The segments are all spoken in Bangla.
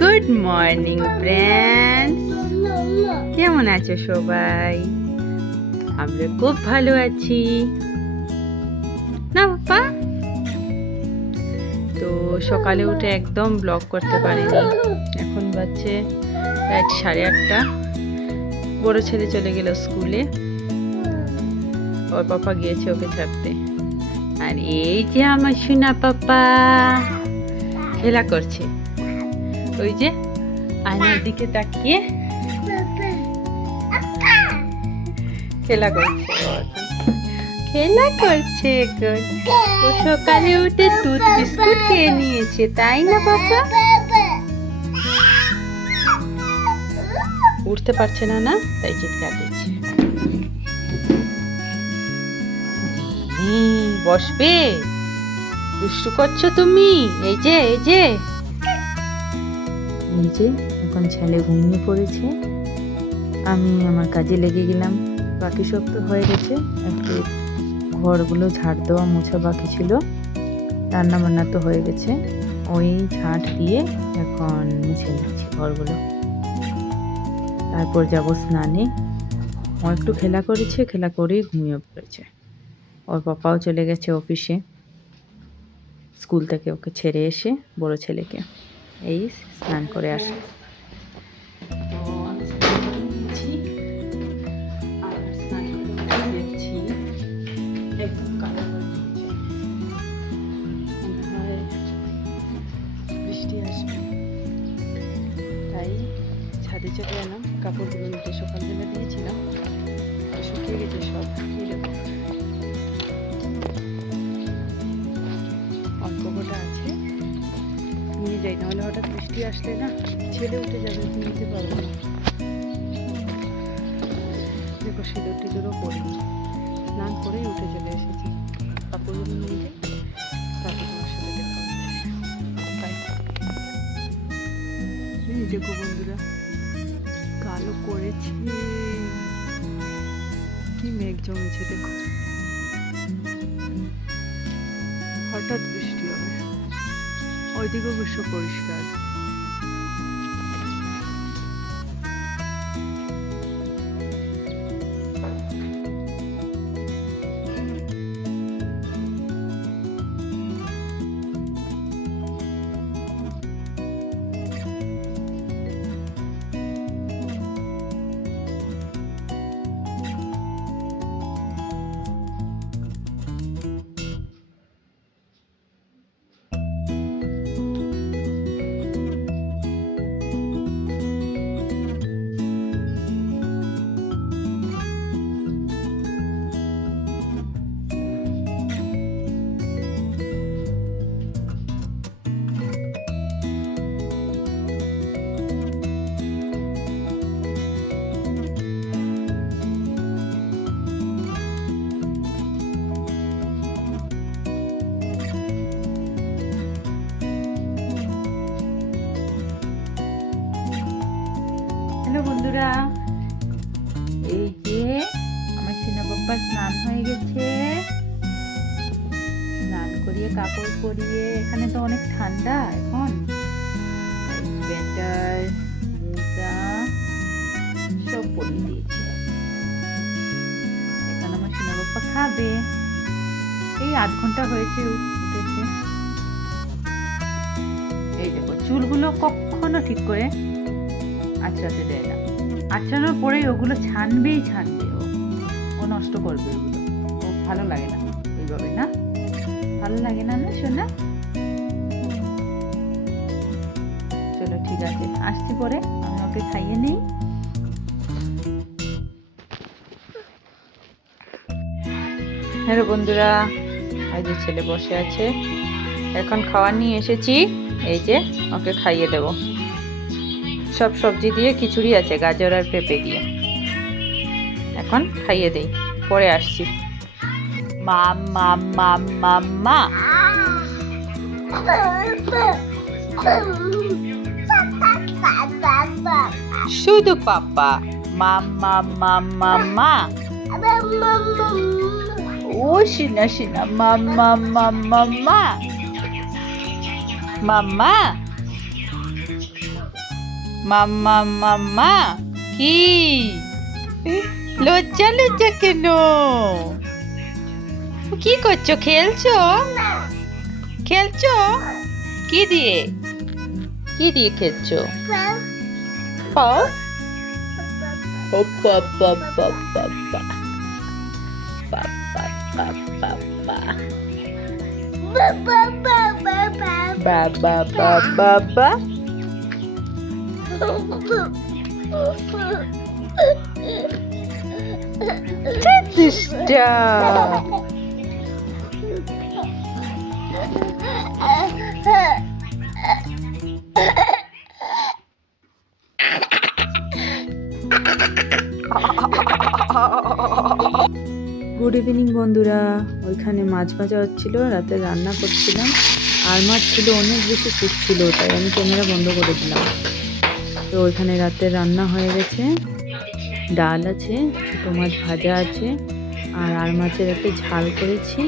গুড মর্নিং ফ্রেন্ডস কেমন আছো সবাই? আমরা খুব ভালো আছি। না বাপ্পা তো সকালে উঠে একদম ব্লগ করতে পারিনি। এখন বাজছে রাত সাড়ে আটটা। বড় ছেলে চলে গেল স্কুলে ওর পাপা গিয়েছে ওকে ছাড়তে। আর এই যে আমার সোনা পাপা, খেলা করছে। ওই যে আয়নার দিকে তাকিয়ে খেলা করছে খেলা করছে ও সকালে উঠে দুধ বিস্কুট খেয়ে নিয়েছে তাই না বাবা? উঠতে পারছে না না তাই চিৎকার দিচ্ছে। বসবে। দুষ্টু করছ তুমি? এই যে এই যে। যে এখন ছেলে ঘুমিয়ে পড়েছে। আমি আমার কাজে লেগে গেলাম। বাকি সব তো হয়ে গেছে। একটু ঘরগুলো ঝাড় দেওয়া মোছা বাকি ছিল। রান্না বান্না তো হয়ে গেছে। ওই ঝাঁট দিয়ে এখন মুছে নিচ্ছি ঘরগুলো। তারপর যাব স্নানে। ও একটু খেলা করেছে, খেলা করেই ঘুমিয়ে পড়েছে। ওর পাপাও চলে গেছে অফিসে। স্কুল থেকে ওকে ছেড়ে এসে বড় ছেলেকে। এই স্নান করে আসলো কাপড়গুলো নিতে সকালবেলা দিয়েছিলাম। শুকিয়ে গেছে সব। নিয়ে যাই, নাহলে হঠাৎ বৃষ্টি আসলে না ছেলে উঠে যাবে নিতে পারব না। দেখো সিঁদুর টিঁদুরও পরিনি স্নান করেই উঠে চলে এসেছি। কাপড়গুলো নিয়ে যাই তারপর দেখো বন্ধুরা, কালো করেছে। কি মেঘ জমেছে, দেখো। হঠাৎ বৃষ্টি হবে বিশ্ব পরিষ্কার। বন্ধুরা, এই যে আমার সিনা বাপ্পার স্নান হয়ে গেছে। স্নান করিয়ে কাপড় পরিয়ে, এখানে তো অনেক ঠান্ডা এখন। সোয়েটার মোজা, সব পরিয়ে দিয়েছি। এখন আমার সিনা বাপ্পা খাবে। এই আধ ঘণ্টা হয়েছে উঠেছে। এই দেখো, চুলগুলো কখনো ঠিক করে আঁচড়াতে দেয় না। আঁচড়ানোর পরেই ওগুলো ছানবেই ছানবে। ও ও নষ্ট করবে ওগুলো। ও ভালো লাগে না ওইভাবে না? ভালো লাগে না না, শোনা? চলো, ঠিক আছে। আসছি পরে, আমি ওকে খাইয়ে নেই। হ্যালো বন্ধুরা, এই যে ছেলে বসে আছে। এখন খাবার নিয়ে এসেছি। এই যে ওকে খাইয়ে দেবো। সব সবজি দিয়ে খিচুড়ি আছে, গাজর আর পেঁপে দিয়ে। এখন খাইয়ে দেই, পরে আসছি। মাম মাম মাম মাম, মা। শুধু পাপা। মাম মাম মাম মাম, মা। ও শিনা শিনা মাম মাম মাম মাম, মা। মাম্মা মাম্মা মাম্মা কি? লজ্জা লজ্জা কেন? কি করছ খেলছো? খেলছো? কি দিয়ে? কি দিয়ে খেলছো? পাও? ও বাবা বাবা বাবা বাবা। বাবা বাবা বাবা। গুড ইভিনিং বন্ধুরা। ওইখানে মাছ ভাজা হচ্ছিল, রাতে রান্না করছিলাম। আর মাছ ছিল, অনেক বেশি কুক ছিল, তাই আমি ক্যামেরা বন্ধ করে দিলাম। তো ওইখানে রাতে রান্না হয়ে গেছে। ডাল আছে ছোটো মাছ ভাজা আছে, আর আর মাছের একটা ঝাল করেছি।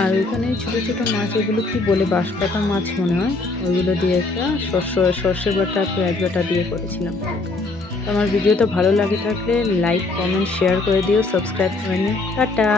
আর ওইখানে ছোটো ছোটো মাছ এগুলো কি বলে, বাঁশপাতা মাছ মনে হয়? ওইগুলো দিয়ে একটা সর্ষ, সর্ষে বাটা, পেঁয়াজ বাটা দিয়ে করেছিলাম। তো আমার ভিডিওটা ভালো লাগে থাকলে লাইক, কমেন্ট, শেয়ার করে দিও। সাবস্ক্রাইব করে নিও। টাটা!